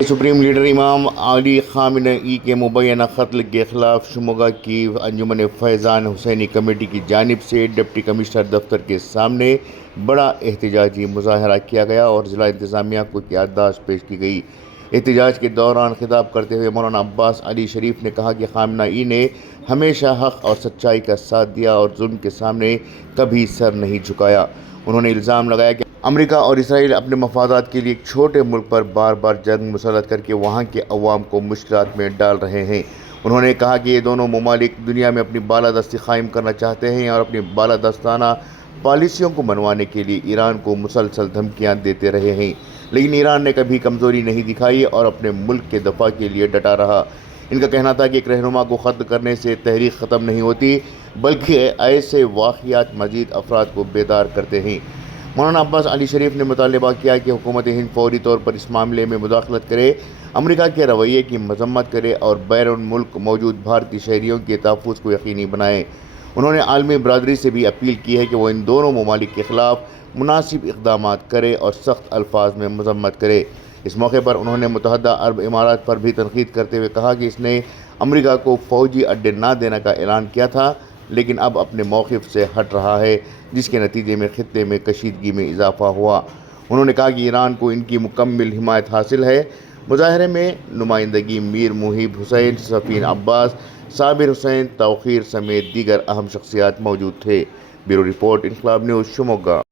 Supreme leader इमाम Ali Khamenei के मुबैना कत्ल के खिलाफ शिमोगा की अंजुमन फैज़ान हुसैनी कमेटी की जानिब से डिप्टी कमिश्नर दफ्तर के सामने बड़ा एहतजाजी मुजाहरा किया गया और ज़िला इंतज़ामिया को याददाश्त पेश की गई। एहतजाज के दौरान खिताब करते हुए मौलाना अब्बास अली शरीफ ने कहा कि खामेनेई ने हमेशा हक़ और सच्चाई का साथ दिया और जुल्म के सामने कभी सर नहीं झुकाया। उन्होंने इल्ज़ाम लगाया कि अमेरिका और इसराइल अपने मफादात के लिए एक छोटे मुल्क पर बार बार जंग मुसल्लत करके वहाँ के अवाम को मुश्किलात में डाल रहे हैं। उन्होंने कहा कि ये दोनों ममालिक दुनिया में अपनी बालादस्ती कायम करना चाहते हैं और अपनी बालादस्ताना पॉलिसियों को मनवाने के लिए ईरान को मुसलसल धमकियाँ देते रहे हैं, लेकिन ईरान ने कभी कमज़ोरी नहीं दिखाई और अपने मुल्क के दफ़ा के लिए डटा रहा। इनका कहना था कि एक रहनुमा को ख़त्म करने से तहरीक ख़त्म नहीं होती, बल्कि ऐसे वाक़ियात मज़ीद अफराद को बेदार करते हैं। मौलाना अब्बास अली शरीफ ने मुतालबा किया कि हुकूमत हिंद फौरी तौर पर इस मामले में मुदाखलत करे, अमेरिका के रवैये की मजम्मत करे और बैरून मुल्क मौजूद भारतीय शहरियों के तहफ़्फ़ुज़ को यकीनी बनाए। उन्होंने आलमी बरादरी से भी अपील की है कि वो इन दोनों ममालिक के ख़िलाफ़ मुनासिब इक़दामात करे और सख्त अल्फाज में मजम्मत करे। इस मौके पर उन्होंने मुत्तहदा अरब इमारात पर भी तनक़ीद करते हुए कहा कि इसने अमेरिका को फ़ौजी अड्डे न देने का ऐलान किया था, लेकिन अब अपने मौक़िफ़ से हट रहा है, जिसके नतीजे में ख़ित्ते में कशीदगी में इजाफ़ा हुआ। उन्होंने कहा कि ईरान को इनकी मुकम्मल हिमायत हासिल है। मुज़ाहरे में नुमाइंदगी मीर मुहिब हुसैन, सफ़ीन अब्बास, साबिर हुसैन, तौक़ीर समेत दीगर अहम शख्सियात मौजूद थे। Bureau report, Inquilab news, Shimoga.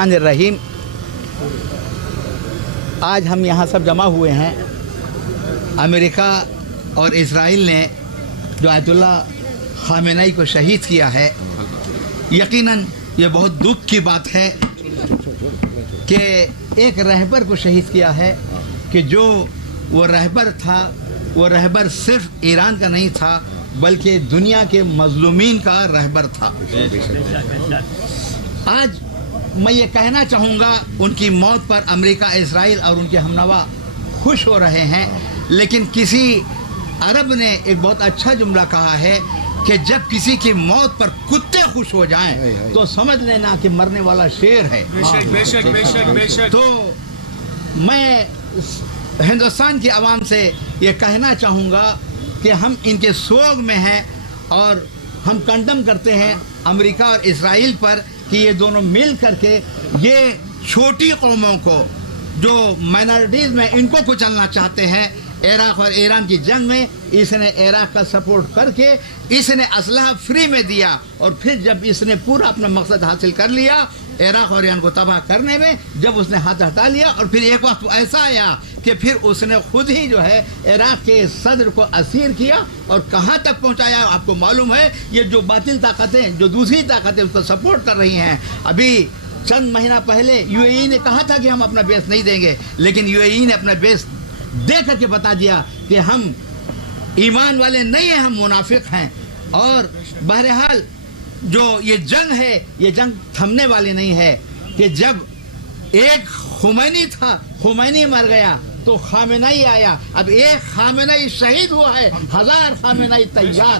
Rahim, आज हम यहाँ सब जमा हुए हैं। अमेरिका और इज़राइल ने जो आयतुल्लाह खामेनेई को शहीद किया है, यकीनन ये बहुत दुख की बात है कि एक रहबर को शहीद किया है कि जो वो रहबर था, वो रहबर सिर्फ ईरान का नहीं था बल्कि दुनिया के मज़लूमीन का रहबर था। आज मैं ये कहना चाहूँगा, उनकी मौत पर अमेरिका, इज़राइल और उनके हमनवा खुश हो रहे हैं, लेकिन किसी अरब ने एक बहुत अच्छा जुमला कहा है कि जब किसी की मौत पर कुत्ते खुश हो जाएं तो समझ लेना कि मरने वाला शेर है। बेशक बेशक बेशक बेशक। तो मैं हिंदुस्तान की आवाम से ये कहना चाहूँगा कि हम इनके सोग में हैं और हम कंडम करते हैं अमेरिका और इज़राइल पर कि ये दोनों मिल करके ये छोटी कौमों को जो माइनॉरिटीज़ में इनको कुचलना चाहते हैं। इराक़ और ईरान की जंग में इसने इराक़ का सपोर्ट करके इसने असलहा फ्री में दिया और फिर जब इसने पूरा अपना मकसद हासिल कर लिया इराक़ और ईरान को तबाह करने में, जब उसने हाथ हटा लिया और फिर एक वक्त ऐसा आया कि फिर उसने खुद ही जो है इराक़ के सदर को असीर किया और कहाँ तक पहुँचाया आपको मालूम है। ये जो बातिल ताकतें, जो दूसरी ताकतें उसको सपोर्ट कर रही हैं, अभी चंद महीना पहले यूएई ने कहा था कि हम अपना बेस नहीं देंगे, लेकिन यूएई ने अपना बेस दे करके बता दिया कि हम ईमान वाले नहीं हैं, हम मुनाफिक हैं। और बहरहाल जो ये जंग है, ये जंग थमने वाली नहीं है कि जब एक खुमैनी था, खुमैनी मर गया तो खामेनेई आया। अब एक खामेनेई शहीद हुआ है, 1000 खामेनेई तैयार।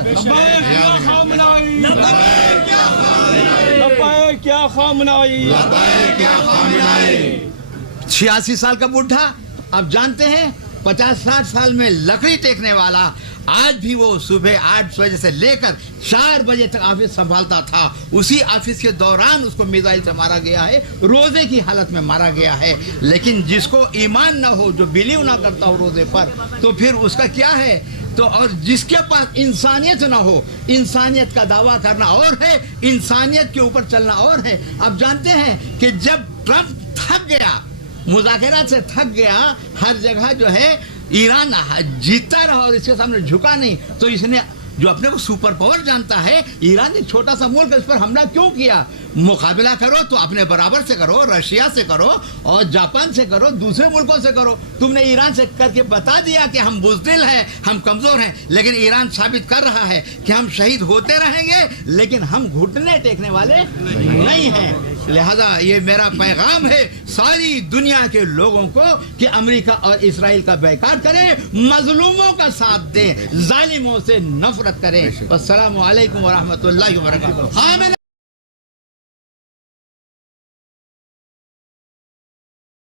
86 साल का बूढ़ा, अब जानते हैं 50-60 साल में लकड़ी टेकने वाला, आज भी वो सुबह 8 बजे से लेकर 4 बजे तक ऑफिस संभालता था। उसी ऑफिस के दौरान उसको मिसाइल से मारा गया है, रोजे की हालत में मारा गया है। लेकिन जिसको ईमान ना हो, जो बिलीव ना करता हो रोजे पर, तो फिर उसका क्या है। तो और जिसके पास इंसानियत ना हो, इंसानियत का दावा करना और है, इंसानियत के ऊपर चलना और है। अब जानते हैं कि जब ट्रंप थक गया, मुज़ाकरात से थक गया, हर जगह जो है ईरान जीतता रहा और इसके सामने झुका नहीं, तो इसने जो अपने को सुपर पावर जानता है, ईरान एक छोटा सा मुल्क, इस पर हमला क्यों किया। मुकाबला करो तो अपने बराबर से करो, रशिया से करो और जापान से करो, दूसरे मुल्कों से करो। तुमने ईरान से करके बता दिया कि हम बुज़दिल हैं, हम कमज़ोर हैं, लेकिन ईरान साबित कर रहा है कि हम शहीद होते रहेंगे, लेकिन हम घुटने टेकने वाले नहीं हैं। लिहाजा ये मेरा पैगाम है सारी दुनिया के लोगों को कि अमेरिका और इसराइल का बैकाट करें, मजलूमों का साथ दें, जालिमों से नफरत करें। अस्सलामु अलैकुम व रहमतुल्लाहि व बरकातहू।